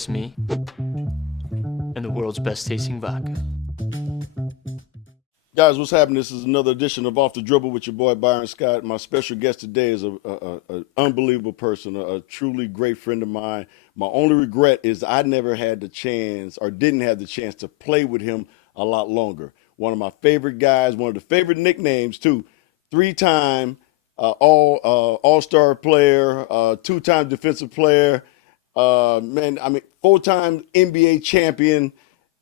just me and the world's best tasting vodka. Guys, what's happening? This is another edition of Off the Dribble with your boy Byron Scott. My special guest today is an unbelievable person, a truly great friend of mine. My only regret is I never had the chance or didn't have the chance to play with him a lot longer. One of my favorite guys, one of the favorite nicknames too. Three-time All-Star player, two-time defensive player, four-time NBA champion.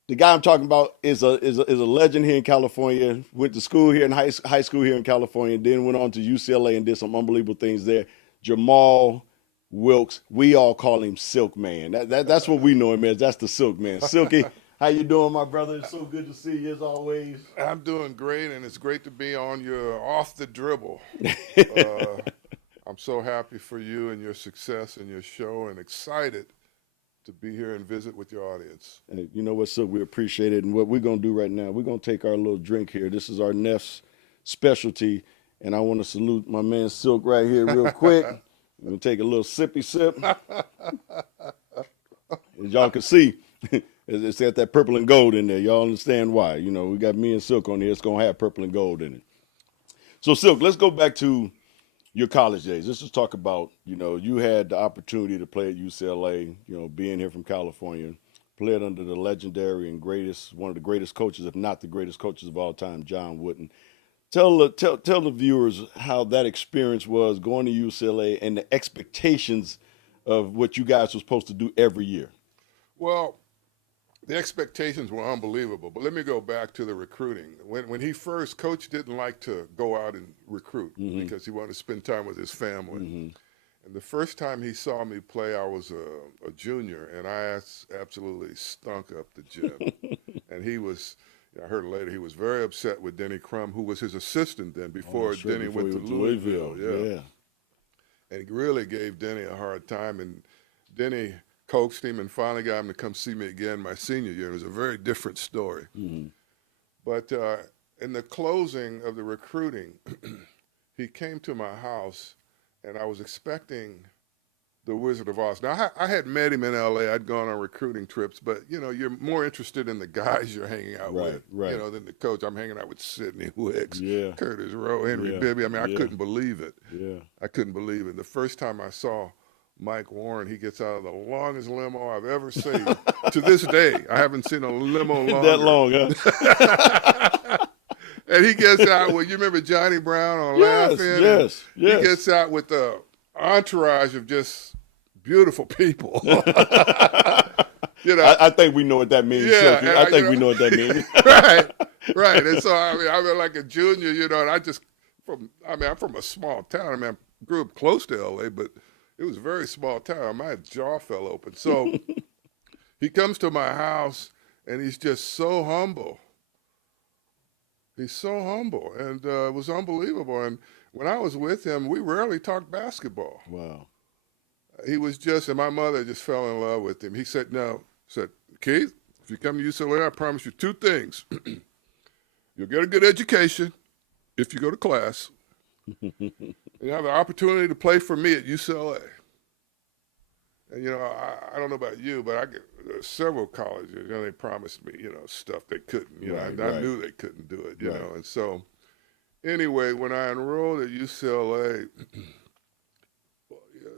The guy I'm talking about is a legend here in California. Went to school here in high school here in California. Then went on to UCLA and did some unbelievable things there. Jamaal Wilkes. We all call him Silk Man. That's what we know him as. That's the Silk Man. Silky, how you doing, my brother? It's so good to see you as always. I'm doing great, and it's great to be on your Off the Dribble. I'm so happy for you and your success and your show, and excited to be here and visit with your audience. And you know what, Silk, we appreciate it. And what we're going to do right now, we're going to take our little drink here. This is our Neff's specialty, and I want to salute my man Silk right here real quick. I'm going to take a little sippy sip. As y'all can see, it's got that purple and gold in there. Y'all understand why. You know, we got me and Silk on here. It's going to have purple and gold in it. So, Silk, let's go back to your college days. Let's just talk about, you had the opportunity to play at UCLA, being here from California, played under the legendary and one of the greatest coaches, if not the greatest coaches of all time, John Wooden. Tell the viewers how that experience was going to UCLA and the expectations of what you guys were supposed to do every year. Well, the expectations were unbelievable, but let me go back to the recruiting. When he first, Coach didn't like to go out and recruit because he wanted to spend time with his family. And the first time he saw me play, I was a junior, and I absolutely stunk up the gym. And he was, I heard later, he was very upset with Denny Crum, who was his assistant then before Denny went to Louisville. Yeah. And he really gave Denny a hard time, and Denny coaxed him and finally got him to come see me again my senior year. It was a very different story. But in the closing of the recruiting, he came to my house, and I was expecting the Wizard of Oz. Now, I had met him in L.A. I'd gone on recruiting trips, but, you're more interested in the guys you're hanging out with, than the coach. I'm hanging out with Sidney Wilkes, Curtis Rowe, Henry Bibby. I mean, I couldn't believe it. I couldn't believe it. The first time I saw Mike Warren, he gets out of the longest limo I've ever seen. To this day, I haven't seen a limo longer. That long, huh? And he gets out with, you remember Johnny Brown on Laughing? Yes. He gets out with the entourage of just beautiful people. I think we know what that means. Yeah, I think we know what that means. Right. And so, I mean, like a junior, and I'm from a small town. I grew up close to L.A., but it was a very small town. My jaw fell open. So he comes to my house, and he's just so humble. He's so humble, and it was unbelievable. And when I was with him, we rarely talked basketball. Wow. He was and my mother just fell in love with him. He said, Keith, if you come to UCLA, I promise you two things. You'll get a good education if you go to class. You have the opportunity to play for me at UCLA. And, I don't know about you, but I get several colleges, they promised me, stuff they couldn't, I knew they couldn't do it, you know. And so, anyway, when I enrolled at UCLA,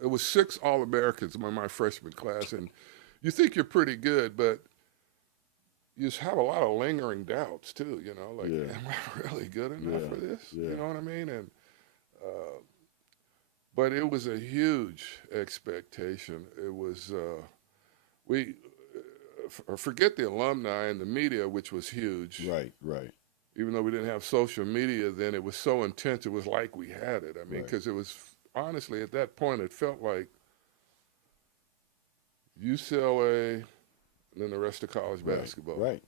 it was 6 All-Americans in my freshman class. And you think you're pretty good, but you just have a lot of lingering doubts, too, am I really good enough for this? You know what I mean? And but it was a huge expectation. It was, forget the alumni and the media, which was huge. Right. Even though we didn't have social media then, it was so intense, it was like we had it. I mean, because it was, honestly, at that point, it felt like UCLA and then the rest of college basketball. Right.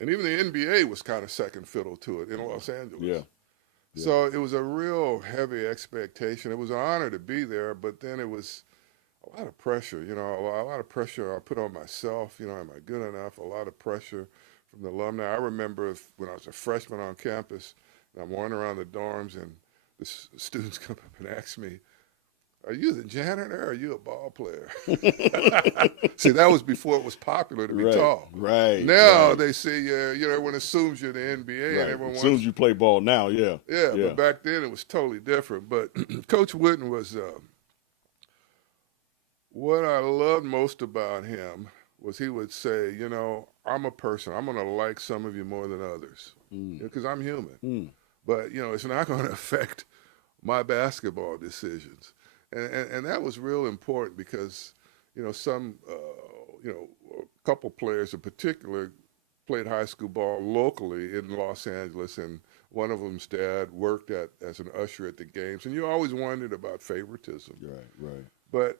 And even the NBA was kind of second fiddle to it in Los Angeles. Yeah. So it was a real heavy expectation. It was an honor to be there, but then it was a lot of pressure, a lot of pressure I put on myself, am I good enough? A lot of pressure from the alumni. I remember when I was a freshman on campus, and I'm wandering around the dorms, and the students come up and ask me, are you the janitor or are you a ball player? See, that was before it was popular to be tall. Right. Now right. they say, everyone assumes you're in the NBA Right. and everyone As soon as you play ball now, yeah. Yeah, but back then it was totally different. But Coach Wooden was, what I loved most about him was he would say, I'm a person. I'm going to like some of you more than others because I'm human. But, it's not going to affect my basketball decisions. And that was real important because, some, a couple players in particular played high school ball locally in Los Angeles, and one of them's dad worked as an usher at the games. And you always wondered about favoritism. Right. But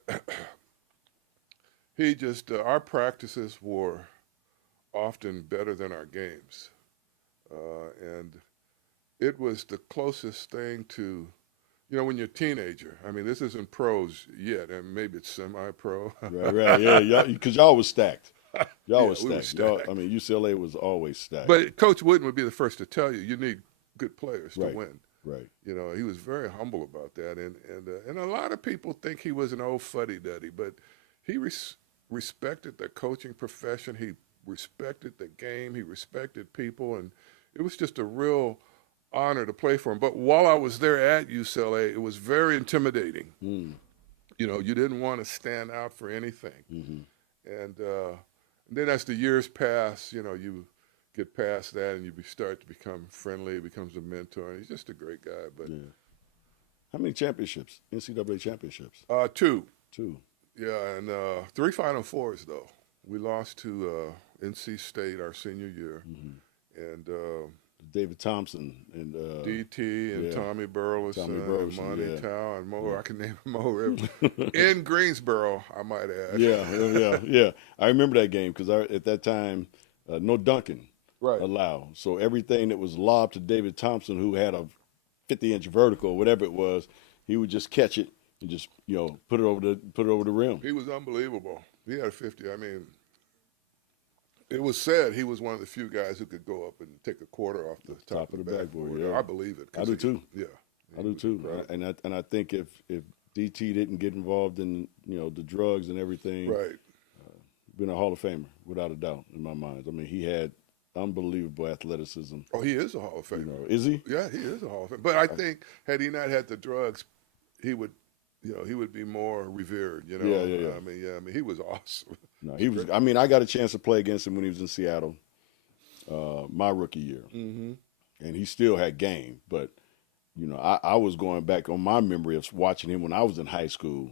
he just, our practices were often better than our games. And it was the closest thing to, when you're a teenager. I mean, this isn't pros yet, and maybe it's semi-pro. Right. Yeah, because y'all was stacked. Y'all was we were stacked. stacked. I mean, UCLA was always stacked. But Coach Wooden would be the first to tell you need good players to win. Right. He was very humble about that, and a lot of people think he was an old fuddy-duddy, but he respected the coaching profession. He respected the game. He respected people, and it was just a real honor to play for him. But while I was there at UCLA, it was very intimidating. You didn't want to stand out for anything. And then as the years pass, you get past that and you start to become friendly. He becomes a mentor. And he's just a great guy. But how many championships? NCAA championships? 2. 2. Yeah, and 3 Final Fours though. We lost to NC State our senior year, and David Thompson and DT and Tommy Burleson, and Monty Tao and Mo. I can name Mo in Greensboro, I might add. Yeah. I remember that game because at that time, no dunking right. allowed. So everything that was lobbed to David Thompson, who had a 50-inch vertical, whatever it was, he would just catch it and just put it over the rim. He was unbelievable. He had a 50. I mean, it was said he was one of the few guys who could go up and take a quarter off the top of the backboard. Yeah. I believe it. I do too. Yeah, I do too. And I think if DT didn't get involved in the drugs and everything, right, been a Hall of Famer without a doubt in my mind. I mean, he had unbelievable athleticism. Oh, he is a Hall of Famer. Is he? Yeah, he is a Hall of Famer. But I think had he not had the drugs, he would. He would be more revered. Yeah. I mean, he was awesome. No, he was. I mean, I got a chance to play against him when he was in Seattle, my rookie year, and he still had game. But I was going back on my memory of watching him when I was in high school,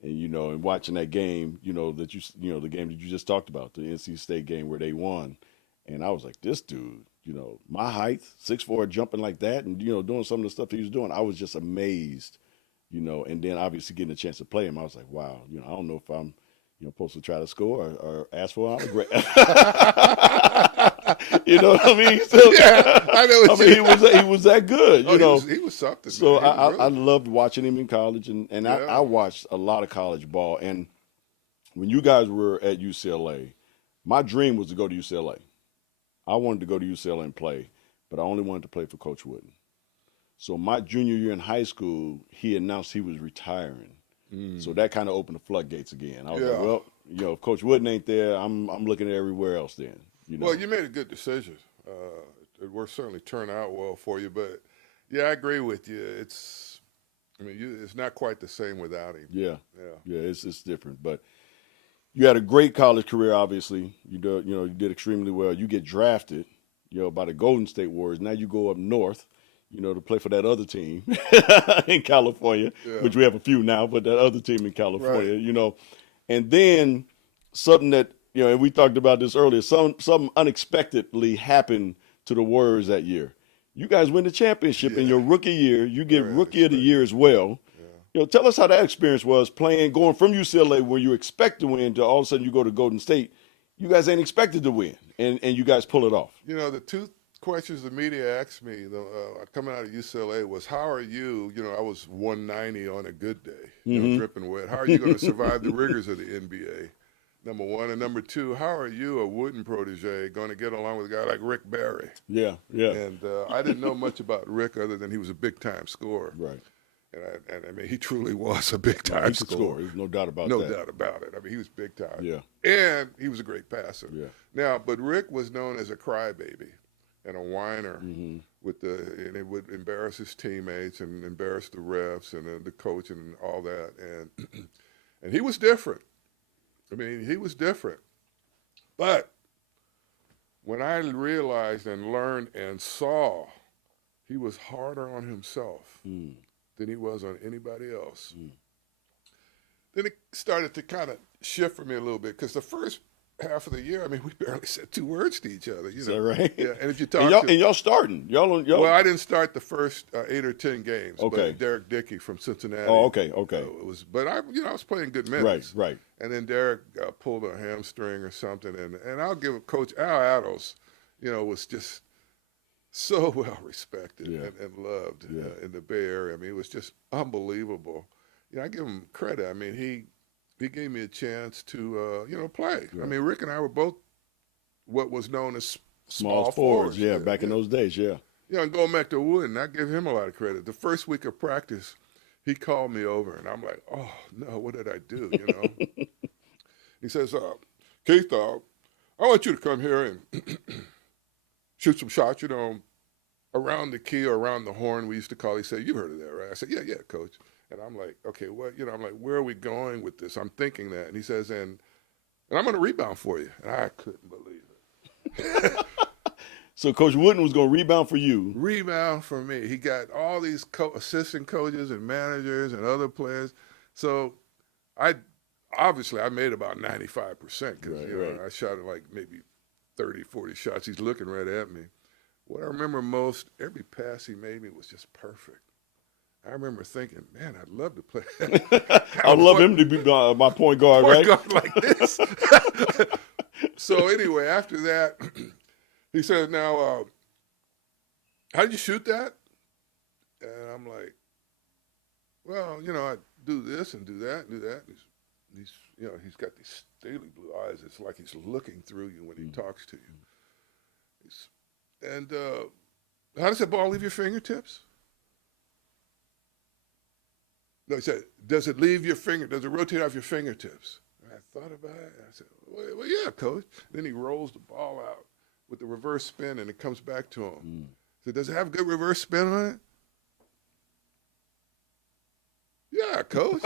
and and watching that game. That the game that you just talked about, the NC State game where they won, and I was like, this dude, my height, 6'4", jumping like that, and doing some of the stuff he was doing, I was just amazed. And then obviously getting a chance to play him, I was like, wow, I don't know if I'm, supposed to try to score or ask for an autograph. You know what I mean? So, I know. He was that good. He was something. So I loved watching him in college, and I watched a lot of college ball. And when you guys were at UCLA, my dream was to go to UCLA. I wanted to go to UCLA and play, but I only wanted to play for Coach Wooden. So my junior year in high school, he announced he was retiring. So that kind of opened the floodgates again. I was like, well, if Coach Wooden ain't there, I'm looking at everywhere else then. Well, you made a good decision. It will certainly turn out well for you. But, I agree with you. It's not quite the same without him. Yeah, it's different. But you had a great college career, obviously. You did extremely well. You get drafted, by the Golden State Warriors. Now you go up north. To play for that other team in California, which we have a few now, but that other team in California, right. And then something that, and we talked about this earlier, something unexpectedly happened to the Warriors that year. You guys win the championship in your rookie year. You get Rookie of the Year as well. Yeah. Tell us how that experience was going from UCLA where you expect to win to all of a sudden you go to Golden State. You guys ain't expected to win, and you guys pull it off. The two questions the media asked me coming out of UCLA was, how are you, I was 190 on a good day, dripping wet. How are you going to survive the rigors of the NBA? Number one. And number two, how are you, a Wooden protege, going to get along with a guy like Rick Barry? Yeah. And I didn't know much about Rick other than he was a big-time scorer. Right. And I mean, he truly was a big time He could score. There's no doubt about no that. doubt about it. I mean, he was big time. Yeah. And he was a great passer. Yeah. Now, but Rick was known as a crybaby and a whiner Mm-hmm. and he would embarrass his teammates and embarrass the refs and the coach and all that. And he was different. I mean, he was different. But when I realized and learned and saw he was harder on himself than he was on anybody else, then it started to kind of shift for me a little bit, because the first half of the year, I mean, we barely said 2 words to each other. Is that right? Yeah, and if you talk and y'all starting. Y'all. Well, I didn't start the first 8 or 10 games. Okay. But Derek Dickey from Cincinnati. Oh, okay. But I was playing good minutes. Right. And then Derek pulled a hamstring or something, and I'll give Coach Al Addles, was just so well respected and loved in the Bay Area. I mean, it was just unbelievable. I give him credit. I mean, he gave me a chance to play. Right. I mean, Rick and I were both what was known as Small forwards. Yeah, back in those days. Yeah. And going back to Wooden, I give him a lot of credit. The first week of practice, he called me over, and I'm like, oh, no, what did I do, He says, Keith, I want you to come here and shoot some shots, around the key or around the horn, we used to call. He said, you heard of that, right? I said, yeah, Coach. And I'm like, okay, what? I'm like, where are we going with this? I'm thinking that. And he says, and I'm going to rebound for you. And I couldn't believe it. So Coach Wooden was going to rebound for you. Rebound for me. He got all these assistant coaches and managers and other players. So I made about 95%, because I shot like maybe 30, 40 shots. He's looking right at me. What I remember most, every pass he made me was just perfect. I remember thinking, man, I'd love to play. I'd love him to be my point guard, right? Point guard like this. So anyway, after that, he said, now, how did you shoot that? And I'm like, well, I do this and do that and do that. He's got these steely blue eyes. It's like he's looking through you when he talks to you. And how does that ball leave your fingertips? No, he said, does it leave your finger? Does it rotate off your fingertips? And I thought about it. And I said, well, yeah, Coach. Then he rolls the ball out with the reverse spin, and it comes back to him. He said, does it have good reverse spin on it? Yeah, Coach.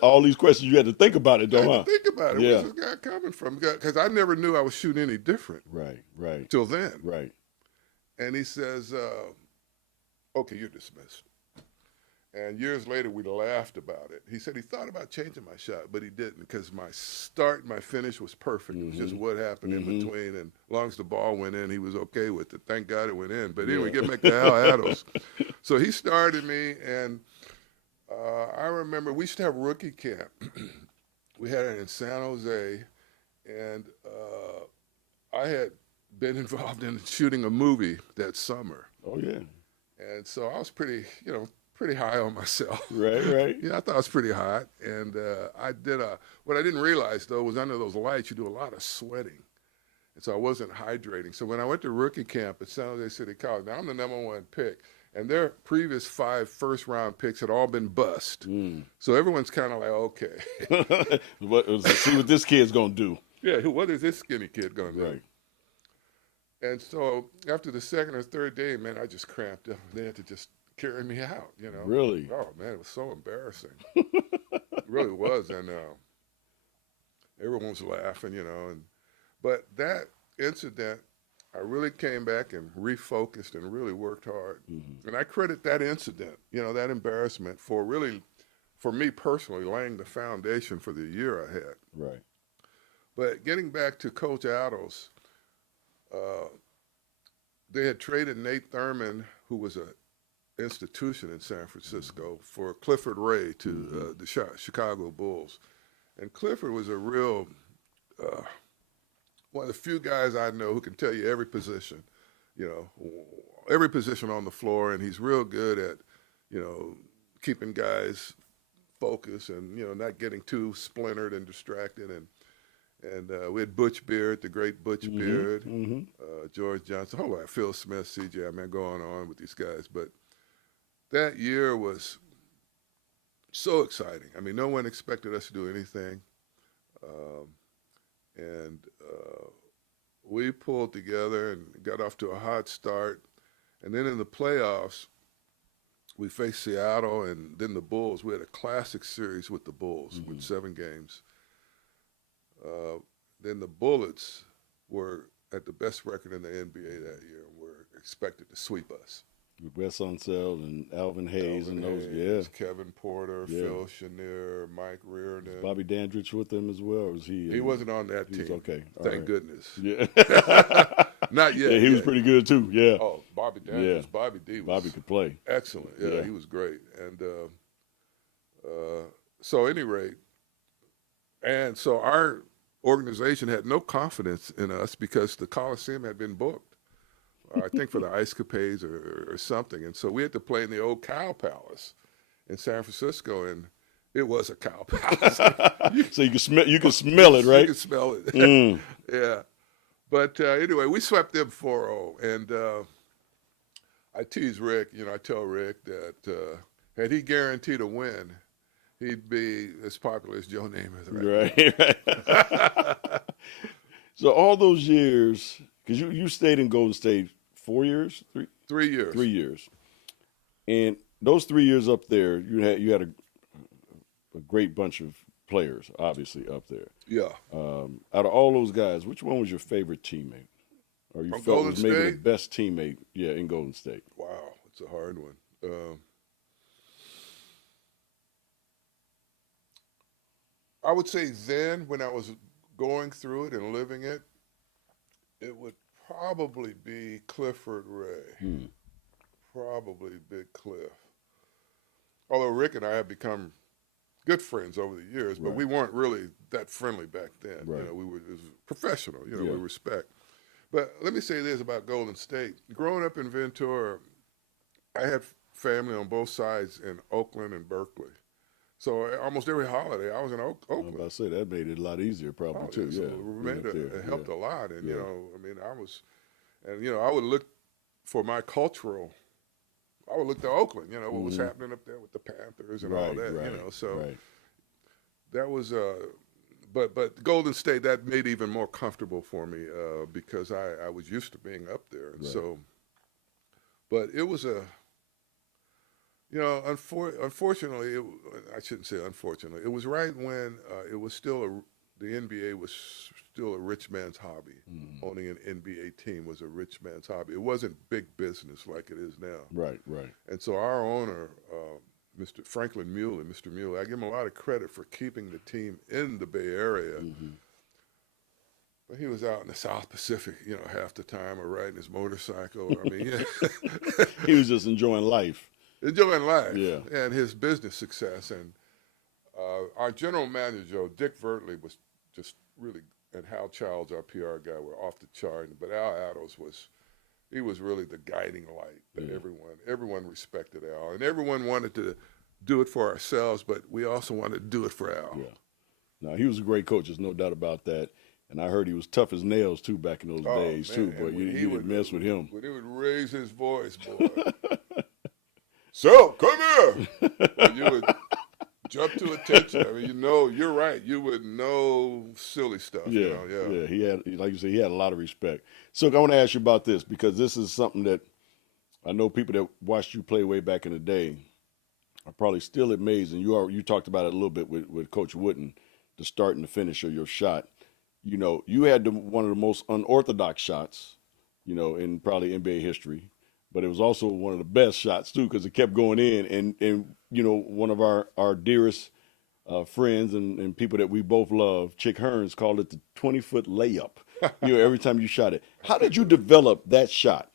All these questions, you had to think about it, I though, had to think about it. Yeah. Where's this guy coming from? Because I never knew I was shooting any different. Right. Till then. Right. And he says, okay, you're dismissed. And years later, we laughed about it. He said he thought about changing my shot, but he didn't, because my start and my finish was perfect. It was just what happened in between. And as long as the ball went in, he was okay with it. Thank God it went in. But anyway, get back to Al Addles. So he started me, and I remember we used to have rookie camp. We had it in San Jose, and I had been involved in shooting a movie that summer. Oh, yeah. And so I was pretty high on myself. Right. Yeah, I thought I was pretty hot. And I did what I didn't realize, though, was under those lights, you do a lot of sweating. And so I wasn't hydrating. So when I went to rookie camp at San Jose City College, now I'm the #1 pick, and their previous 5 first-round picks had all been bust. So everyone's kind of like, okay. See what this kid's going to do. Yeah, what is this skinny kid going to do? Right. And so after the second or third day, man, I just cramped up. They had to just carry me out, Really? Oh, man, it was so embarrassing. It really was. And everyone was laughing, But that incident, I really came back and refocused and really worked hard. And I credit that incident, that embarrassment for me personally, laying the foundation for the year I had. Right. But getting back to Coach Addles, they had traded Nate Thurman, who was an institution in San Francisco, for Clifford Ray to the Chicago Bulls. And Clifford was a real one of the few guys I know who can tell you every position, every position on the floor, and he's real good at, keeping guys focused and, not getting too splintered and distracted. And we had Butch Beard, the great Butch Beard, George Johnson, Phil Smith, CJ, going on with these guys. But that year was So exciting. I mean, no one expected us to do anything. And we pulled together and got off to a hot start. And then in the playoffs, we faced Seattle and then the Bulls. We had a classic series with the Bulls with 7 games. Then the Bullets were at the best record in the NBA that year and were expected to sweep us. With Wes Unseld and Alvin Hayes Alvin and those, Hayes, Kevin Porter, Phil Chenier, Mike Reardon. Was Bobby Dandridge with them as well? Or was he? He wasn't on that team. Okay, thank goodness. Yeah, not yet. Yeah, he was pretty good too. Yeah. Oh, Bobby Dandridge, Bobby D. Was Bobby could play. Excellent. Yeah, he was great. And so, at any rate, and so our organization had no confidence in us because the Coliseum had been booked. I think for the Ice Capades or something. And so we had to play in the old Cow Palace in San Francisco, and it was a cow palace. So you can smell it, right? You can smell it. Yeah. But anyway, we swept them 4-0. And I tease Rick, I tell Rick that had he guaranteed a win, he'd be as popular as Joe Namath right. So all those years, because you stayed in Golden State 4 years, 3 years. 3 years, and those 3 years up there, you had a great bunch of players, obviously up there. Yeah. Out of all those guys, which one was your favorite teammate, or you felt was maybe the best teammate? Yeah, in Golden State. Wow, it's a hard one. I would say then, when I was going through it and living it, it would probably be Clifford Ray. Probably Big Cliff. Although Rick and I have become good friends over the years, but we weren't really that friendly back then. Right. We were professional, we respect. But let me say this about Golden State. Growing up in Ventura, I had family on both sides in Oakland and Berkeley. So almost every holiday, I was in Oakland. I was about to say, that made it a lot easier probably too. So it helped a lot. And, I would look for my cultural, I would look to Oakland, what was happening up there with the Panthers and all that, So that was, but Golden State, that made it even more comfortable for me because I was used to being up there. And so, but it was unfortunately, I shouldn't say unfortunately, it was right when it was still the NBA was still a rich man's hobby. Owning an NBA team was a rich man's hobby. It wasn't big business like it is now. Right. And so our owner, Mr. Franklin Mueller, I give him a lot of credit for keeping the team in the Bay Area. But he was out in the South Pacific, half the time, or riding his motorcycle. He was just enjoying life. And his business success. And our general manager, Dick Vertley, was just really, and Hal Childs, our PR guy, were off the chart. But Al Attles was really the guiding light that everyone respected Al. And everyone wanted to do it for ourselves, but we also wanted to do it for Al. Yeah. No, he was a great coach. There's no doubt about that. And I heard he was tough as nails, too, back in those days, too. But you would mess with him. When he would raise his voice, boy. So, come here. And you would jump to attention. I mean, you're right. You would know silly stuff. Yeah. He had, like you said, he had a lot of respect. So I want to ask you about this because this is something that I know people that watched you play way back in the day are probably still amazed. And you talked about it a little bit with Coach Wooden, the start and the finish of your shot. You had one of the most unorthodox shots, in probably NBA history. But it was also one of the best shots, too, because it kept going in. And one of our dearest friends and people that we both love, Chick Hearns, called it the 20-foot layup, every time you shot it. How did you develop that shot?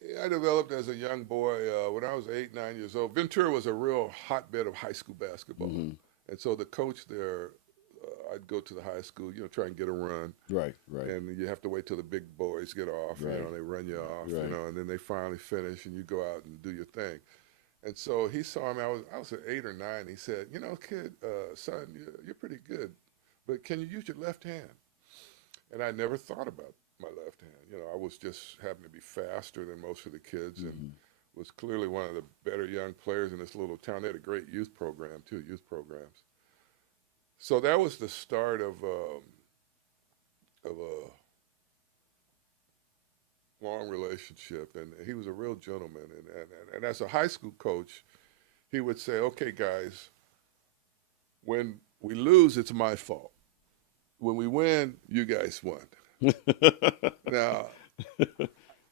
Yeah, I developed as a young boy when I was 8, 9 years old. Ventura was a real hotbed of high school basketball. And so the coach there, I'd go to the high school, try and get a run. Right. And you have to wait till the big boys get off, they run you off, and then they finally finish and you go out and do your thing. And so he saw me, I was at 8 or 9, he said, kid, son, you're pretty good, but can you use your left hand? And I never thought about my left hand. I was just happened to be faster than most of the kids and was clearly one of the better young players in this little town. They had a great youth program too, youth programs. So that was the start of a long relationship, and he was a real gentleman. And as a high school coach, he would say, "Okay, guys, when we lose, it's my fault. When we win, you guys won." Now,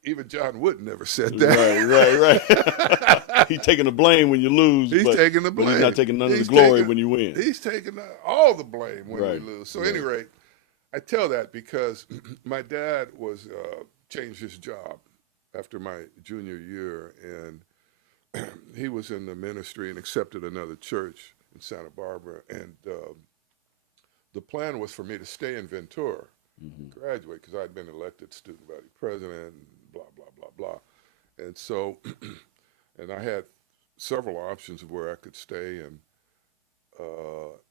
even John Wooden never said that. Right. He's taking the blame when you lose. He's taking the blame. But he's not taking none of the glory when you win. He's taking all the blame when we lose. So, at any rate, I tell that because my dad was changed his job after my junior year, and he was in the ministry and accepted another church in Santa Barbara. And the plan was for me to stay in Ventura, graduate, because I'd been elected student body president, and blah, blah, blah, blah. And so, and I had several options of where I could stay.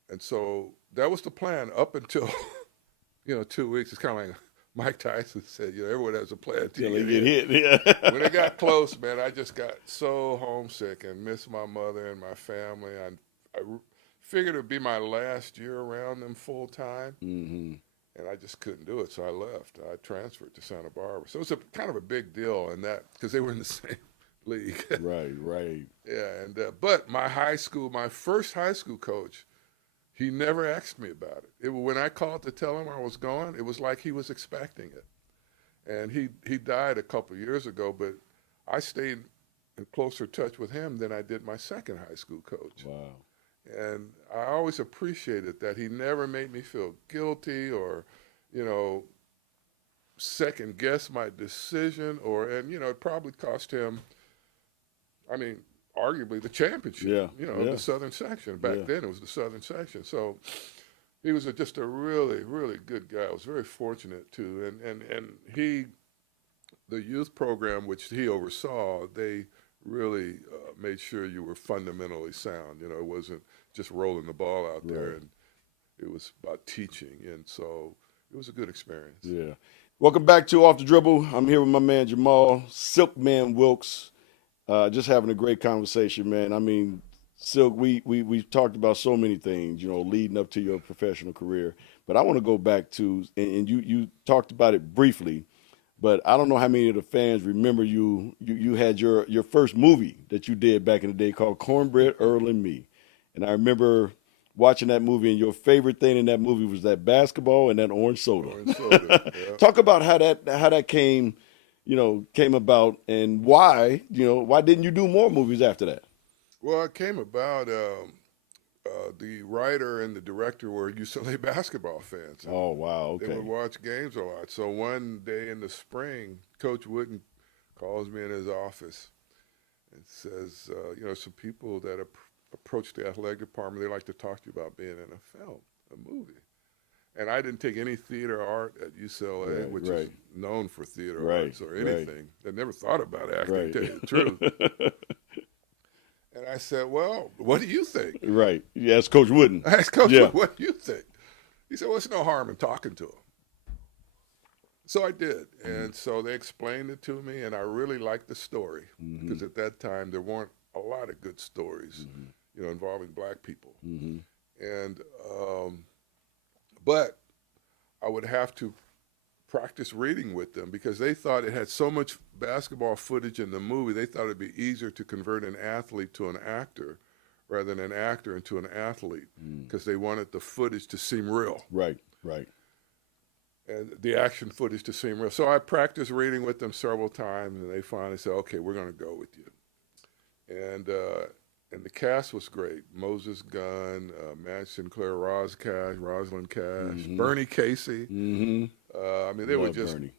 And so that was the plan up until, 2 weeks. It's kind of like Mike Tyson said, everyone has a plan until you get hit. Yeah. When it got close, man, I just got so homesick and missed my mother and my family. I figured it would be my last year around them full time. And I just couldn't do it, so I left. I transferred to Santa Barbara. So it was kind of a big deal in that, because they were in the same league. Right. Yeah, but my first high school coach, he never asked me about it. When I called to tell him I was going, it was like he was expecting it. And he died a couple of years ago, but I stayed in closer touch with him than I did my second high school coach. Wow. And I always appreciated that he never made me feel guilty or, second guess my decision and it probably cost him, arguably the championship, the Southern section. Back then it was the Southern section. So he was just a really, really good guy. I was very fortunate too. And the youth program, which he oversaw, they really made sure you were fundamentally sound. It wasn't just rolling the ball out there, and it was about teaching. And so it was a good experience. Yeah. Welcome back to Off the Dribble. I'm here with my man Jamaal, Silkman Wilkes. Just having a great conversation, man. Silk, we've talked about so many things, leading up to your professional career. But I want to go back to, and you talked about it briefly, but I don't know how many of the fans remember you had your first movie that you did back in the day called Cornbread, Earl and Me. And I remember watching that movie, and your favorite thing in that movie was that basketball and that orange soda. Yeah. Talk about how that came about, and why didn't you do more movies after that? Well, it came about, the writer and the director were UCLA basketball fans. Oh, wow, okay. They would watch games a lot. So one day in the spring, Coach Wooden calls me in his office and says, some people that approach the athletic department, they like to talk to you about being in a film, a movie. And I didn't take any theater art at UCLA, which is known for theater arts or anything. I never thought about acting, to tell you the truth. And I said, well, what do you think? Right. You asked Coach Wooden. I asked Coach Wooden, what do you think? He said, well, there's no harm in talking to him. So I did. And so they explained it to me, and I really liked the story because at that time there weren't a lot of good stories, involving black people. And but I would have to practice reading with them because they thought it had so much basketball footage in the movie, they thought it'd be easier to convert an athlete to an actor rather than an actor into an athlete because they wanted the footage to seem real. Right. And the action footage to seem real. So I practiced reading with them several times, and they finally said, okay, we're going to go with you. And the cast was great. Moses Gunn, Madge Sinclair, Rosalind Cash, Bernie Casey. They were just Bernie.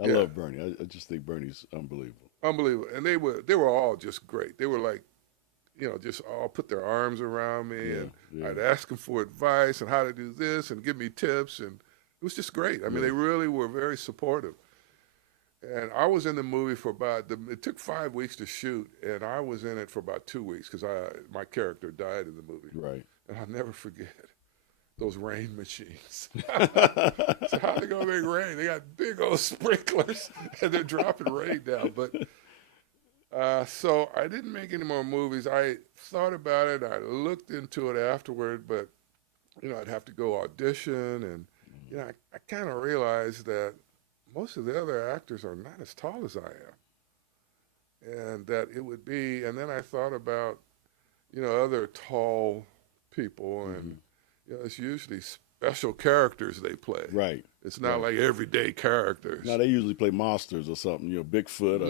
I love Bernie. I just think Bernie's unbelievable. Unbelievable. And they were all just great. They were like, just all put their arms around me, and I'd ask them for advice and how to do this and give me tips, and it was just great. They really were very supportive. And I was in the movie for it took 5 weeks to shoot, and I was in it for about 2 weeks because my character died in the movie. Right. And I'll never forget those rain machines. So how are they going to make rain? They got big old sprinklers, and they're dropping rain down. But So I didn't make any more movies. I thought about it. I looked into it afterward, but I'd have to go audition, and I kind of realized that most of the other actors are not as tall as I am, and that it would be. And then I thought about other tall people, and it's usually special characters they play. Right. It's not like everyday characters. No, they usually play monsters or something. Bigfoot or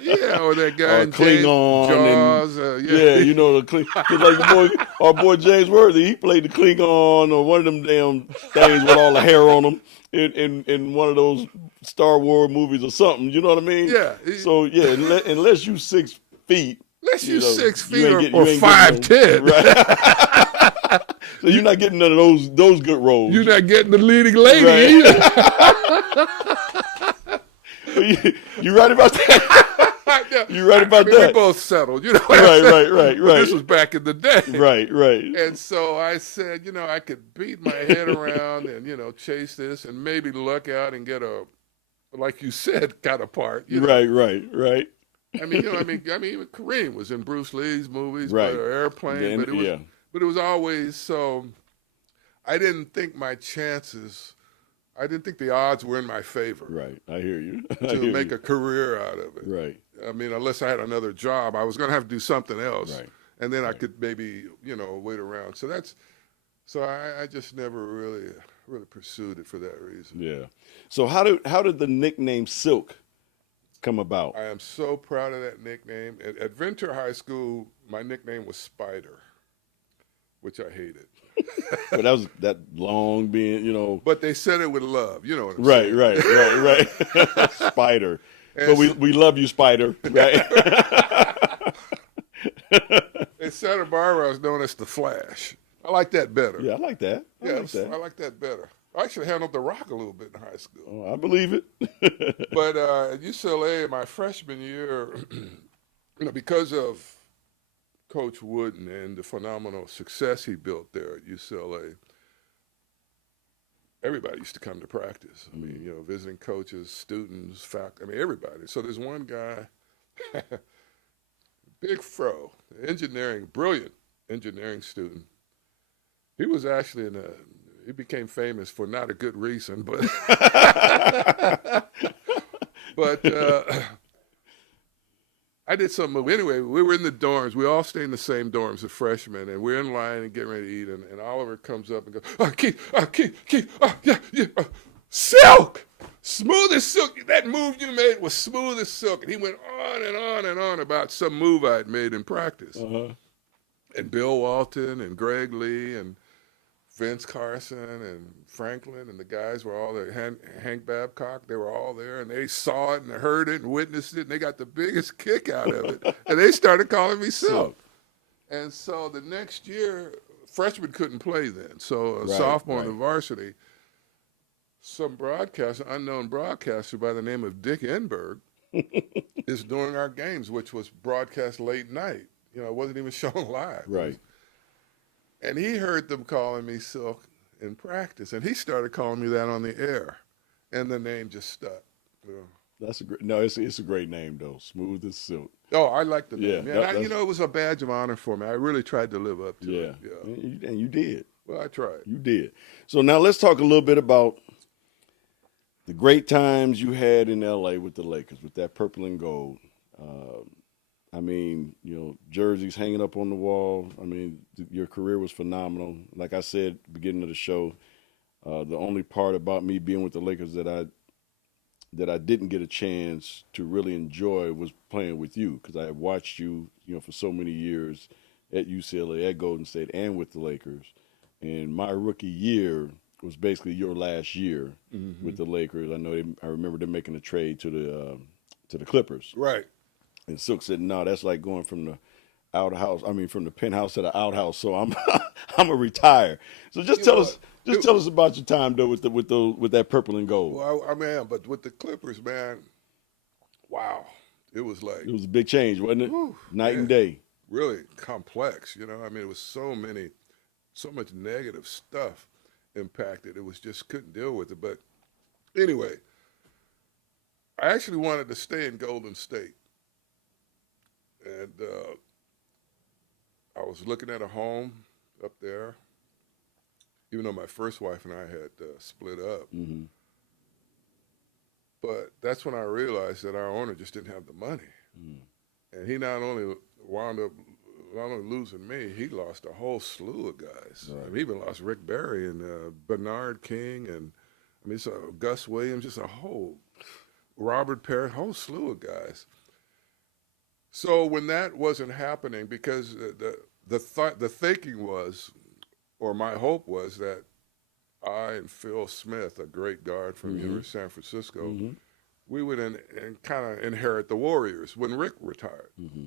yeah, or that guy in Klingon. Jaws. The Klingon. Like our boy James Worthy, he played the Klingon or one of them damn things with all the hair on them in one of those Star Wars movies or something. You know what I mean? Yeah. So unless you 6 feet. Unless you 6 feet you or ain't 5'10". Right. So you're not getting none of those good roles. You're not getting the leading lady either. You right about that? You right about that? We both settled. Right. This was back in the day. Right. And so I said, I could beat my head around and, chase this and maybe luck out and get a, like you said, kind of part. Right. I mean, even Kareem was in Bruce Lee's movies, right. Or Airplane, but it was always so. I didn't think the odds were in my favor. Right, I hear you. To make a career out of it. Right. I mean, unless I had another job, I was going to have to do something else, right. And then I could maybe wait around. So I just never really pursued it for that reason. Yeah. So how did the nickname Silk come about? I am so proud of that nickname. At Ventura High School, my nickname was Spider, which I hated. But that was that long being, But they said it with love, you know what I'm saying? Right. Spider. And but we love you, Spider. Right. In Santa Barbara, I was known as the Flash. I like that better. Yeah, I like that. I like that better. I actually handled the rock a little bit in high school. Oh, I believe it. But at UCLA, my freshman year, because of Coach Wooden and the phenomenal success he built there at UCLA, everybody used to come to practice. I mean, visiting coaches, students, faculty, everybody. So there's one guy, big fro, brilliant engineering student. He was actually he became famous for not a good reason, but I did some movie. Anyway, we were in the dorms. We all stayed in the same dorms as freshmen, and we're in line and getting ready to eat, and Oliver comes up and goes, Keith, Silk! Smooth as silk. That move you made was smooth as silk. And he went on and on and on about some move I'd made in practice. Uh-huh. And Bill Walton and Greg Lee and Vince Carson and Franklin and the guys were all there. Hank Babcock, they were all there, and they saw it and heard it and witnessed it, and they got the biggest kick out of it. And they started calling me Silk. And so the next year, freshmen couldn't play then. So a sophomore in the varsity, some unknown broadcaster by the name of Dick Enberg is doing our games, which was broadcast late night. It wasn't even shown live. Right. And he heard them calling me Silk in practice, and he started calling me that on the air, and the name just stuck. That's it's a great name though. Smooth as silk. Oh, I like the name. Yeah, it was a badge of honor for me. I really tried to live up to it. Yeah, and you did. Well, I tried. You did. So now let's talk a little bit about the great times you had in L.A. with the Lakers, with that purple and gold. Jerseys hanging up on the wall. Your career was phenomenal. Like I said, beginning of the show, the only part about me being with the Lakers that I didn't get a chance to really enjoy was playing with you, because I had watched you, for so many years at UCLA, at Golden State, and with the Lakers. And my rookie year was basically your last year with the Lakers. I remember them making a trade to the Clippers. Right. And Silk said, "No, that's like going from the from the penthouse to the outhouse. So I'm gonna retire." So tell us about your time though with that purple and gold. Well, but with the Clippers, man, wow, it was a big change, wasn't it? Night and day. Really complex, it was so much negative stuff impacted. It was just couldn't deal with it. But anyway, I actually wanted to stay in Golden State. And I was looking at a home up there, even though my first wife and I had split up. Mm-hmm. But that's when I realized that our owner just didn't have the money. Mm. And he not only wound up not only losing me, he lost a whole slew of guys. Right. I mean, he even lost Rick Barry and Bernard King and Gus Williams, just a whole Robert Perry, whole slew of guys. So when that wasn't happening, because the thinking was, or my hope was that I and Phil Smith, a great guard from University of San Francisco, we would kind of inherit the Warriors when Rick retired. Mm-hmm.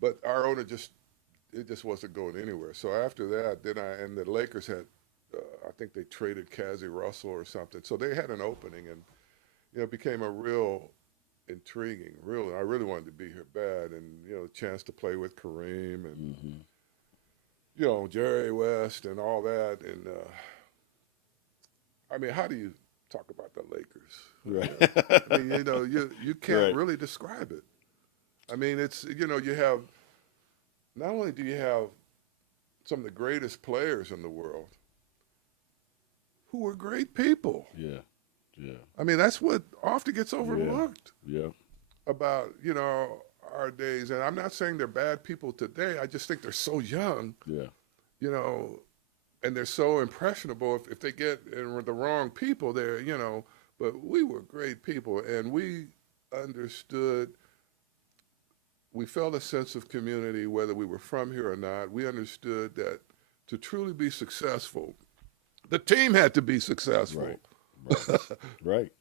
But our owner it just wasn't going anywhere. So after that, and the Lakers had, I think they traded Cassie Russell or something. So they had an opening, and it became a real intriguing. I really wanted to be here bad, and the chance to play with Kareem and Jerry West and all that. And I mean, how do you talk about the Lakers? Right. I mean, you can't really describe it. I mean, it's you have, not only do you have some of the greatest players in the world who were great people. Yeah. Yeah. I mean, that's what often gets overlooked. Yeah. About our days, and I'm not saying they're bad people today. I just think they're so young. Yeah. And they're so impressionable. If they get in the wrong people, But we were great people, and we understood. We felt a sense of community, whether we were from here or not. We understood that to truly be successful, the team had to be successful. Right. Right.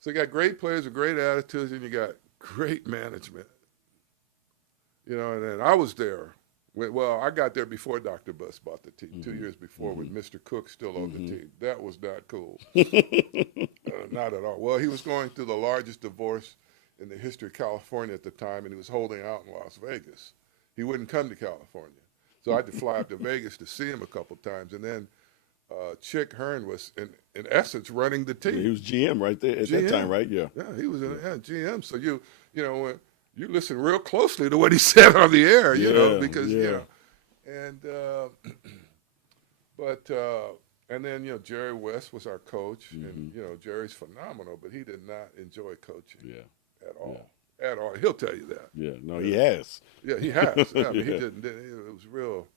So you got great players with great attitudes, and you got great management. And then I was there. I got there before Dr. Buss bought the team, 2 years before, when Mr. Cook still owned the team. That was not cool. Not at all. Well, he was going through the largest divorce in the history of California at the time, and he was holding out in Las Vegas. He wouldn't come to California. So I had to fly up to Vegas to see him a couple times. And then Chick Hearn was, in essence, running the team. Yeah, he was GM right there at that time, right? Yeah. Yeah, he was GM. So you listen real closely to what he said on the air, because and then Jerry West was our coach, and Jerry's phenomenal, but he did not enjoy coaching. At all. Yeah. At all. He'll tell you that. Yeah. No, he has. Yeah, he has. Yeah, I mean, he didn't. It was real.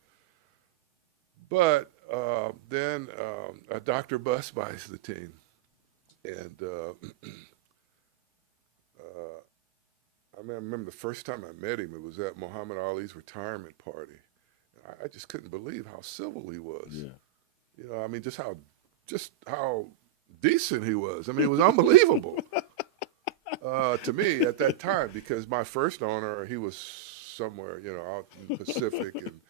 But then Dr. Buss buys the team, and I remember the first time I met him. It was at Muhammad Ali's retirement party. I just couldn't believe how civil he was. Yeah. I mean, just how decent he was. I mean, it was unbelievable. To me at that time, because my first owner, he was somewhere, out in the Pacific, and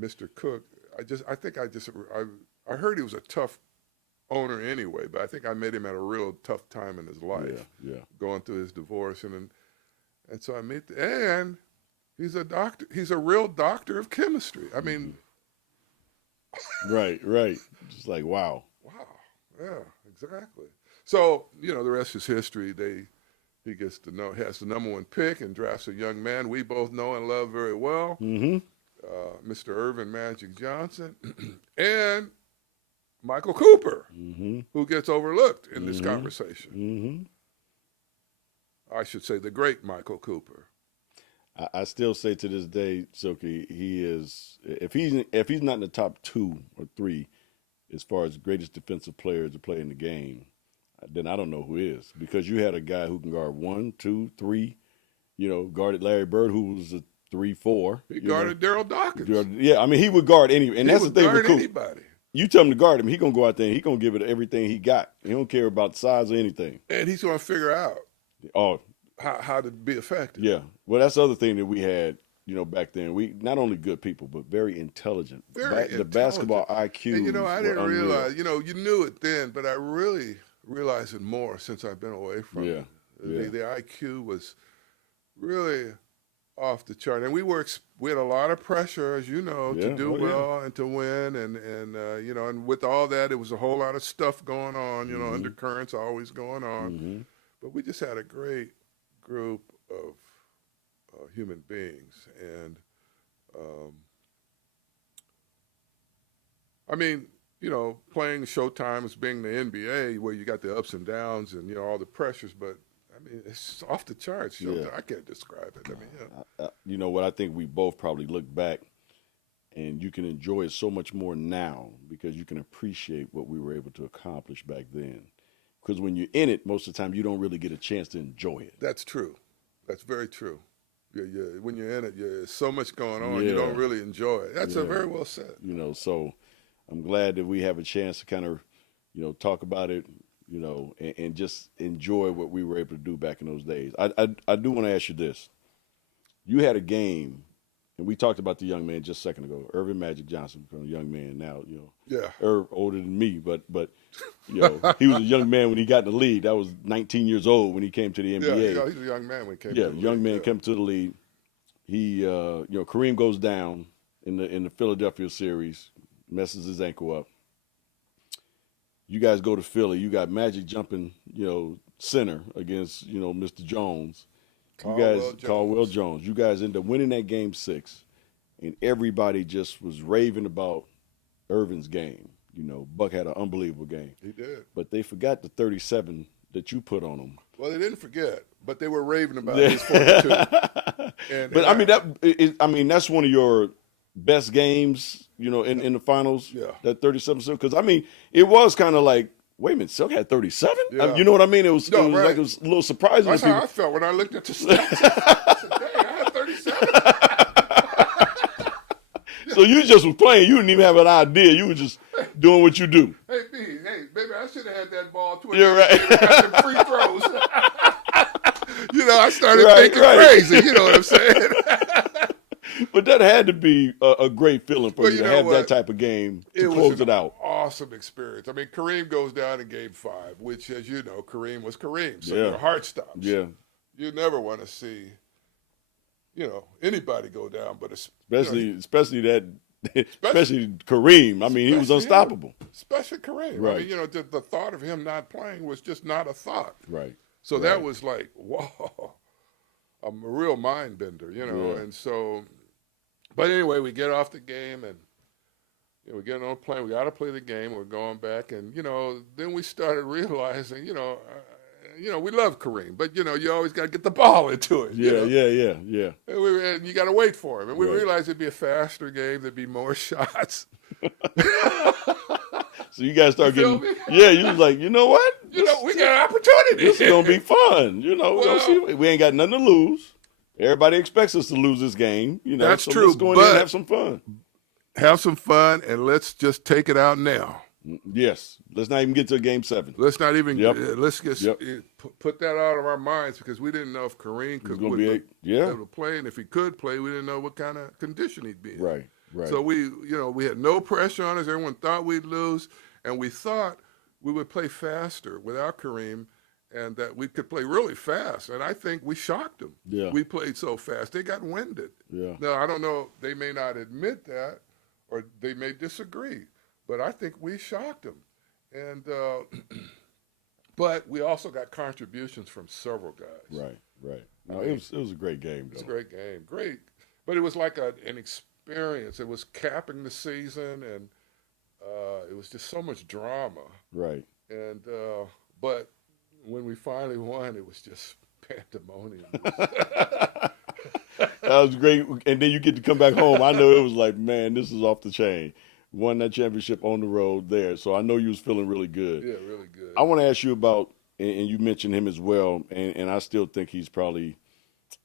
Mr. Cook, I heard he was a tough owner anyway, but I think I met him at a real tough time in his life, going through his divorce, and so I meet, and he's a doctor. He's a real doctor of chemistry. I mean, right. Just like wow. Yeah, exactly. So, the rest is history. He has the number one pick and drafts a young man we both know and love very well, Mr. Irvin Magic Johnson, and Michael Cooper, who gets overlooked in this conversation. I should say the great Michael Cooper. I still say to this day, Silky, he is, if he's not in the top 2 or 3 as far as greatest defensive player to play in the game, then I don't know who is, because you had a guy who can guard 1, 2, 3, guarded Larry Bird, who was a 3-4. He guarded Daryl Dawkins. Yeah, I mean, he would guard any, and that's the thing with Coop. Anybody. You tell him to guard him, he gonna go out there and he gonna give it everything he got. He don't care about size or anything. And he's gonna figure out how to be effective. Yeah. Well, that's the other thing that we had, back then. We not only good people, but very intelligent. The basketball IQ. And I didn't realize. You knew it then, but I really realize it more since I've been away from it. The IQ was really off the chart, and we had a lot of pressure, as you know, to do well and to win, and and with all that, it was a whole lot of stuff going on, undercurrents always going on, but we just had a great group of human beings. And I mean, you know, playing Showtime as being the NBA, where you got the ups and downs and, you know, all the pressures, but I mean, it's off the charts. Showtime. I can't describe it. I mean, yeah. You know what? I think we both probably look back, and you can enjoy it so much more now because you can appreciate what we were able to accomplish back then. Because when you're in it, most of the time you don't really get a chance to enjoy it. That's true. That's very true. Yeah. When you're in it, there's so much going on, Yeah. you don't really enjoy it. That's Yeah. very well said. You know, so I'm glad that we have a chance to kind of, you know, talk about it, you know, and just enjoy what we were able to do back in those days. I do want to ask you this. You had a game, and we talked about the young man just a second ago, Irvin Magic Johnson, from a young man now, you know. Yeah. Irv older than me, but you know, he was a young man when he got in the league. That was 19 years old when he came to the NBA. Yeah, he's a young man when he came Yeah, to the young league. man Yeah. came to the league. He, you know, Kareem goes down in the Philadelphia series, messes his ankle up. You guys go to Philly. You got Magic jumping, you know, center against, you know, Mr. Jones. Caldwell Jones. You guys end up winning that game 6, and everybody just was raving about Irvin's game. You know, Buck had an unbelievable game. He did. But they forgot the 37 that you put on him. Well, they didn't forget, but they were raving about his 42. But I mean, that's one of your best games, you know, in the finals. Yeah. That 37. Because I mean, it was kind of like, wait a minute, Silk had 37. Yeah. You know what I mean? It was No, like right. it was a little surprising. That's to people. how I felt when I looked at the stats. I said, dang, I had 37. So you just was playing. You didn't even have an idea. You were just doing what you do. Hey, baby, I should have had that ball. You're right. Got some free throws. You know, I started Right, thinking right. crazy. You know what I'm saying? But that had to be a great feeling for Well, you you to know have what? that type of game to was close an it out. Awesome experience. I mean, Kareem goes down in Game 5, which, as you know, Kareem was Kareem. So Yeah. your heart stops. Yeah. You never want to see, you know, anybody go down, but Especially Kareem. I mean, he was unstoppable. Especially Kareem. Right. I mean, you know, the thought of him not playing was just not a thought. Right. So that was like, whoa, a real mind bender, you know. Yeah. And so, but anyway, we get off the game and you know, we get on a plane. We got to play the game. We're going back, and you know, then we started realizing, you know, we love Kareem, but you know, you always got to get the ball into it. Yeah, you know? yeah. And you got to wait for him. And we Right. realized it'd be a faster game. There'd be more shots. So you guys start You feel getting, me? yeah, you was like, you know what? You know, we got an opportunity. This is going to be fun. You know, Well- we ain't got nothing to lose. Everybody expects us to lose this game. You know, That's so true, let's go in there but- and have some fun. Have some fun, and let's just take it out now. Yes. Let's not even get to game 7. Let's not even. Yep. Let's just Yep. put that out of our minds because we didn't know if Kareem could gonna would be able to play, and if he could play, we didn't know what kind of condition he'd be in. Right. So we had no pressure on us. Everyone thought we'd lose, and we thought we would play faster without Kareem, and that we could play really fast. And I think we shocked them. Yeah. We played so fast, they got winded. Yeah. Now I don't know. They may not admit that, or they may disagree, but I think we shocked them. And but we also got contributions from several guys. Right. No, it was a great game, It was a though. great game, great. But it was like an experience. It was capping the season, and it was just so much drama. Right. And but when we finally won, it was just pandemonium. That was great. And then you get to come back home. I know it was like, man, this is off the chain. Won that championship on the road there. So I know you was feeling really good. Yeah, really good. I want to ask you about, and you mentioned him as well, and I still think he's probably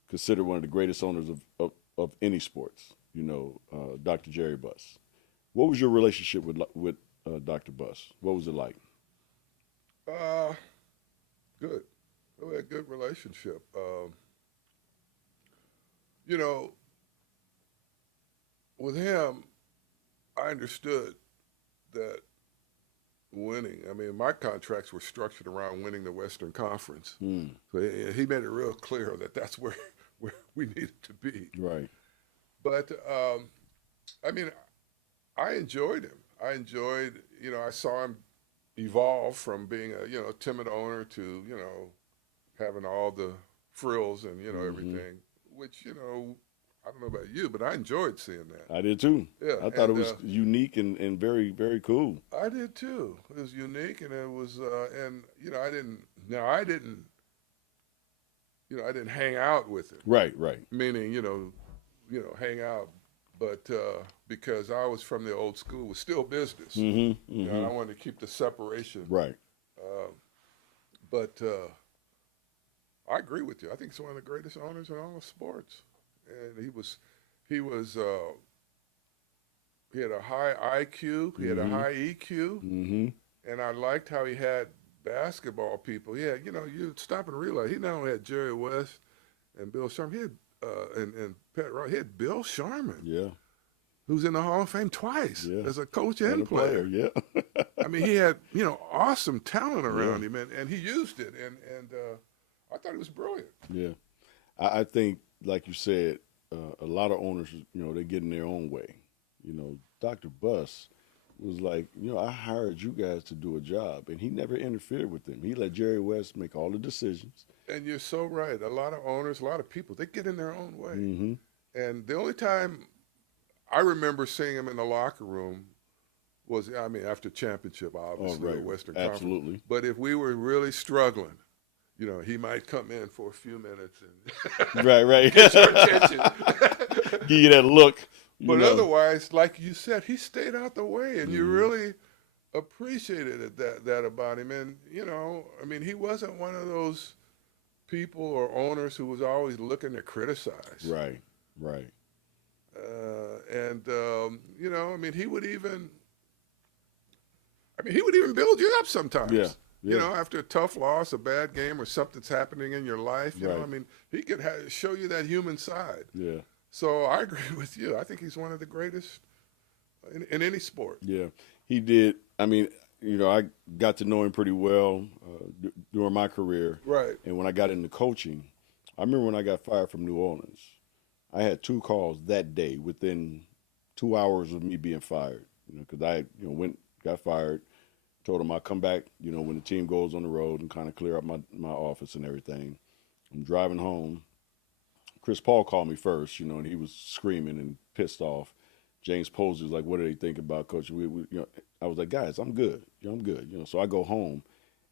considered one of the greatest owners of any sports, you know, Dr. Jerry Buss. What was your relationship with Dr. Buss? What was it like? Good. We had a good relationship. You know, with him, I understood that winning. I mean, my contracts were structured around winning the Western Conference. So he made it real clear that that's where we needed to be. Right. But I mean, I enjoyed him. I enjoyed, you know, I saw him evolve from being a, you know, timid owner to, you know, having all the frills and everything. Which I don't know about you, but I enjoyed seeing that. I did too. Yeah, I thought it was unique and very, very cool. I did too. It was unique, and it was, and I didn't hang out with it. Right. Meaning, hang out, but because I was from the old school, it was still business. And I wanted to keep the separation. Right. But I agree with you. I think he's one of the greatest owners in all of sports, and he had a high IQ, he had a high EQ, and I liked how he had basketball people. Yeah, you stop and realize he not only had Jerry West and Bill Sharman, he had and Pat Riley, he had Bill Sharman. Yeah. Who's in the Hall of Fame twice as a coach and player. Yeah. I mean, he had, awesome talent around him, and he used it, and I thought he was brilliant. Yeah. I think, like you said, a lot of owners, they get in their own way. Dr. Buss was like, I hired you guys to do a job, and he never interfered with them. He let Jerry West make all the decisions. And you're so right. A lot of owners, a lot of people, they get in their own way. And the only time I remember seeing him in the locker room was, after championship, obviously, the Western Conference. Absolutely. But if we were really struggling, he might come in for a few minutes and right. get your attention. Give you that look. But otherwise, like you said, he stayed out the way, and you really appreciated that about him. And, he wasn't one of those people or owners who was always looking to criticize. Right. He would even build you up sometimes. Yeah. After a tough loss, a bad game, or something's happening in your life, he could show you that human side. Yeah. So I agree with you. I think he's one of the greatest in any sport. Yeah, he did. I got to know him pretty well during my career. Right. And when I got into coaching, I remember when I got fired from New Orleans, I had 2 calls that day within 2 hours of me being fired. Because I got fired, told him I'd come back, when the team goes on the road and kind of clear up my office and everything. I'm driving home. Chris Paul called me first, and he was screaming and pissed off. James Posey was like, "What do they think about Coach?" I was like, "Guys, I'm good. I'm good." So I go home,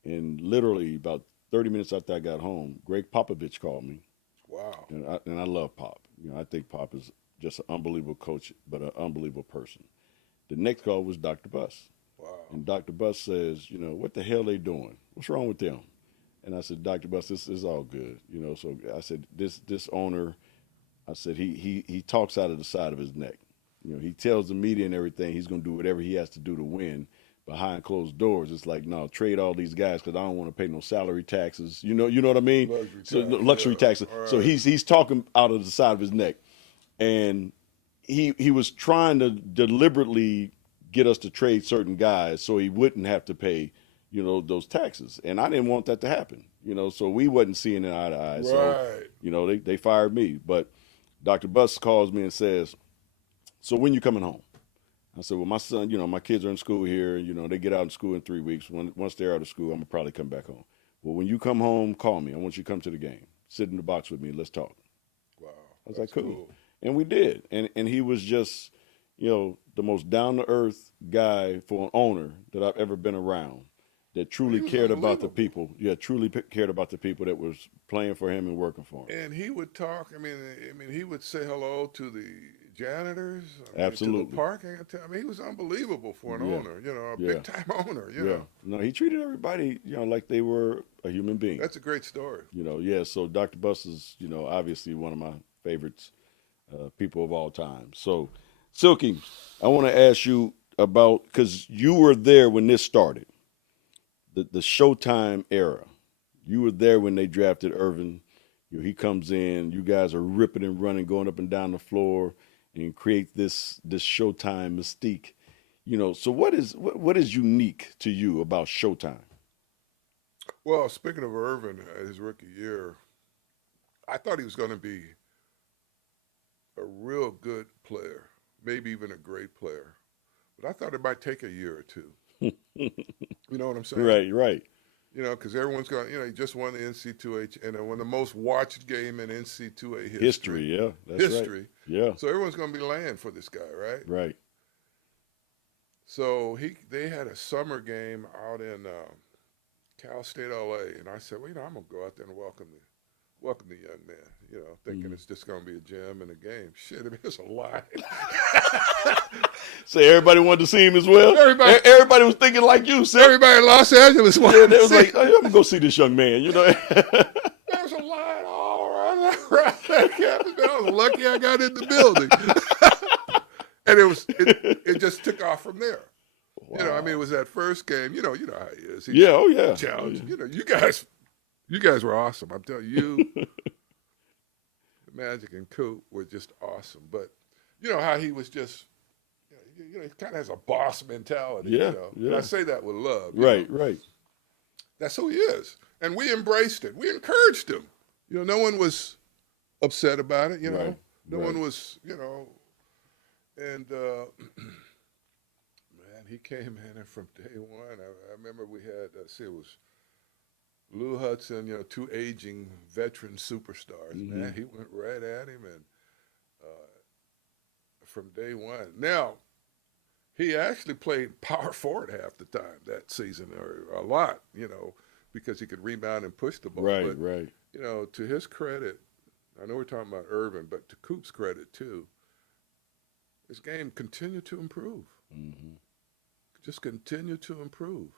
and literally about 30 minutes after I got home, Greg Popovich called me. Wow. And I love Pop. I think Pop is just an unbelievable coach, but an unbelievable person. The next call was Dr. Buss. Wow. And Dr. Buss says, "What the hell they doing? What's wrong with them?" And I said, "Dr. Buss, this is all good." So I said, this owner, I said, he talks out of the side of his neck. He tells the media and everything he's going to do whatever he has to do to win. Behind closed doors, it's like, no, trade all these guys because I don't want to pay no salary taxes. You know what I mean? Luxury taxes. Right. So he's talking out of the side of his neck. And he was trying to deliberately get us to trade certain guys so he wouldn't have to pay those taxes. And I didn't want that to happen, so we wasn't seeing it eye to eye. Right. So, they fired me. But Dr. Buss calls me and says, "So when you coming home?" I said, "Well, my son, my kids are in school here. They get out of school in 3 weeks. Once they're out of school, I'm going to probably come back home. Well, when you come home, call me. I want you to come to the game. Sit in the box with me. Let's talk." Wow. I was like, cool. And we did. And he was just, the most down-to-earth guy for an owner that I've ever been around. That truly cared about the people. Yeah, truly cared about the people that was playing for him and working for him. And he would talk. He would say hello to the janitors. Absolutely. To the parking. He was unbelievable for an owner. A big time owner. No, he treated everybody, like they were a human being. That's a great story. So Dr. Buss is, obviously one of my favorites, people of all time. So, Silky, I want to ask you about, because you were there when this started. The Showtime era. You were there when they drafted Irvin. He comes in. You guys are ripping and running, going up and down the floor, and create this Showtime mystique. So what is unique to you about Showtime? Well, speaking of Irvin, his rookie year, I thought he was going to be a real good player, maybe even a great player. But I thought it might take a year or two. You know what I'm saying? Right. You know, because everyone's going, he just won the NC2A, and won the most watched game in NC2A history. Yeah, that's history. Right. Yeah. So everyone's going to be laying for this guy, right? Right. So they had a summer game out in Cal State, LA, and I said, well, I'm going to go out there and welcome the young man, thinking it's just going to be a gym and a game. Shit, it was a lie. So everybody wanted to see him as well? Everybody was thinking like you, sir. Everybody in Los Angeles wanted they to was see like, oh, I'm going to go see this young man, There was a line all around that campus. I was lucky I got in the building. And it just took off from there. Wow. It was that first game. You know how he is. He's challenging. Oh, yeah. You guys were awesome. I'm telling you, Magic and Coop were just awesome. But you know how he was just, he kind of has a boss mentality. Yeah, And I say that with love. Right. That's who he is, and we embraced it. We encouraged him. No one was upset about it. No one was. And man, he came in and from day one. I remember we had it was Lou Hudson, two aging veteran superstars. Mm-hmm. Man, he went right at him, and from day one. Now, he actually played power forward half the time that season, or a lot, because he could rebound and push the ball. Right. To his credit, I know we're talking about Irvin, but to Coop's credit too, his game continued to improve. Mm-hmm. Just continue to improve.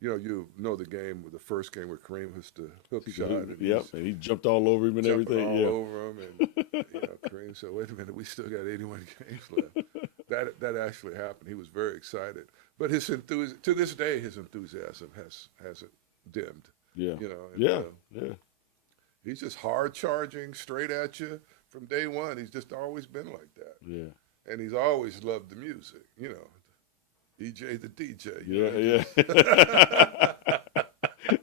You know the game, the first game where Kareem was the hook shot. And he jumped all over him and everything. All over him, and Kareem said, "Wait a minute, we still got 81 games left." That actually happened. He was very excited, but to this day, his enthusiasm hasn't dimmed. Yeah. He's just hard charging, straight at you from day one. He's just always been like that. Yeah, and he's always loved the music. EJ the DJ.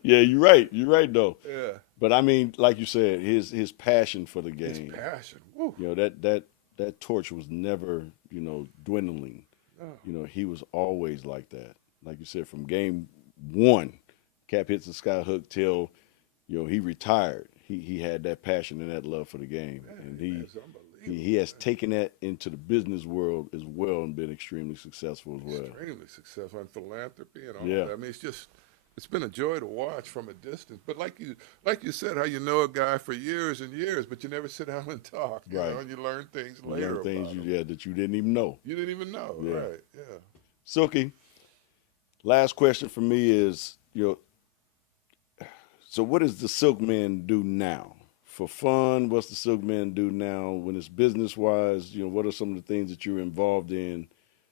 Yeah, you're right. You're right, though. Yeah. But like you said, his passion for the game. His passion. Woo. That torch was never, dwindling. Oh. He was always like that. Like you said, from game one, Cap hits the sky hook till, he retired. He had that passion and that love for the game, and he has taken that into the business world as well and been extremely successful as well. Extremely successful in philanthropy and all that. It's been a joy to watch from a distance. But like you said, how you know a guy for years and years, but you never sit down and talk. You know, and you learn things later. That you didn't even know. You didn't even know, right? Yeah. Silky, last question for me is, so what does the Silkman do now? For fun, what's the Silkman do now? When it's business-wise, what are some of the things that you're involved in?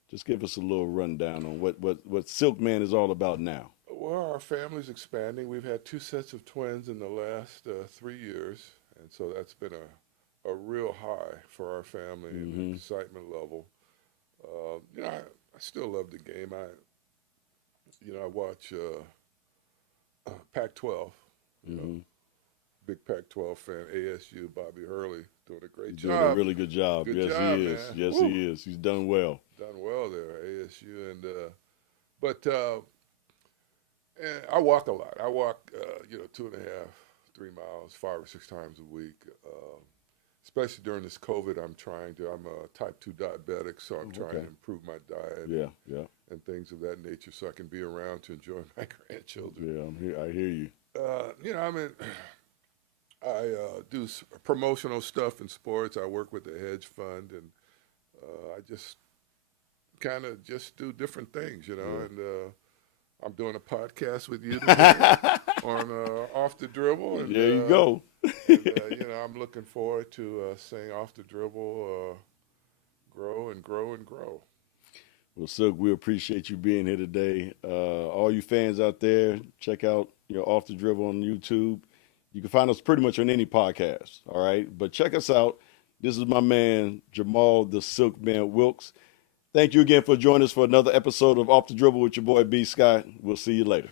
Just give us a little rundown on what Silkman is all about now. Well, our family's expanding. We've had 2 sets of twins in the last 3 years, and so that's been a real high for our family and the excitement level. I still love the game. I watch Pac-12. Big Pac-12 fan, ASU, Bobby Hurley, doing a great job. Doing a really good job. Good yes, job, he is. Man. Yes, Woo. he is. He's done well. Done well there, ASU. And I walk a lot. I walk, 2.5, 3 miles, 5 or 6 times a week. Especially during this COVID, I'm a type 2 diabetic, so I'm trying to improve my diet. And things of that nature, so I can be around to enjoy my grandchildren. Yeah, I'm here. I hear you. I do promotional stuff in sports. I work with a hedge fund, and I just kind of do different things, and I'm doing a podcast with you today on Off the Dribble. And, there you go. and, I'm looking forward to seeing Off the Dribble grow and grow and grow. Well, Silk, we appreciate you being here today. All you fans out there, check out Off the Dribble on YouTube. You can find us pretty much on any podcast, all right? But check us out. This is my man, Jamaal the Silkman Wilkes. Thank you again for joining us for another episode of Off the Dribble with your boy B. Scott. We'll see you later.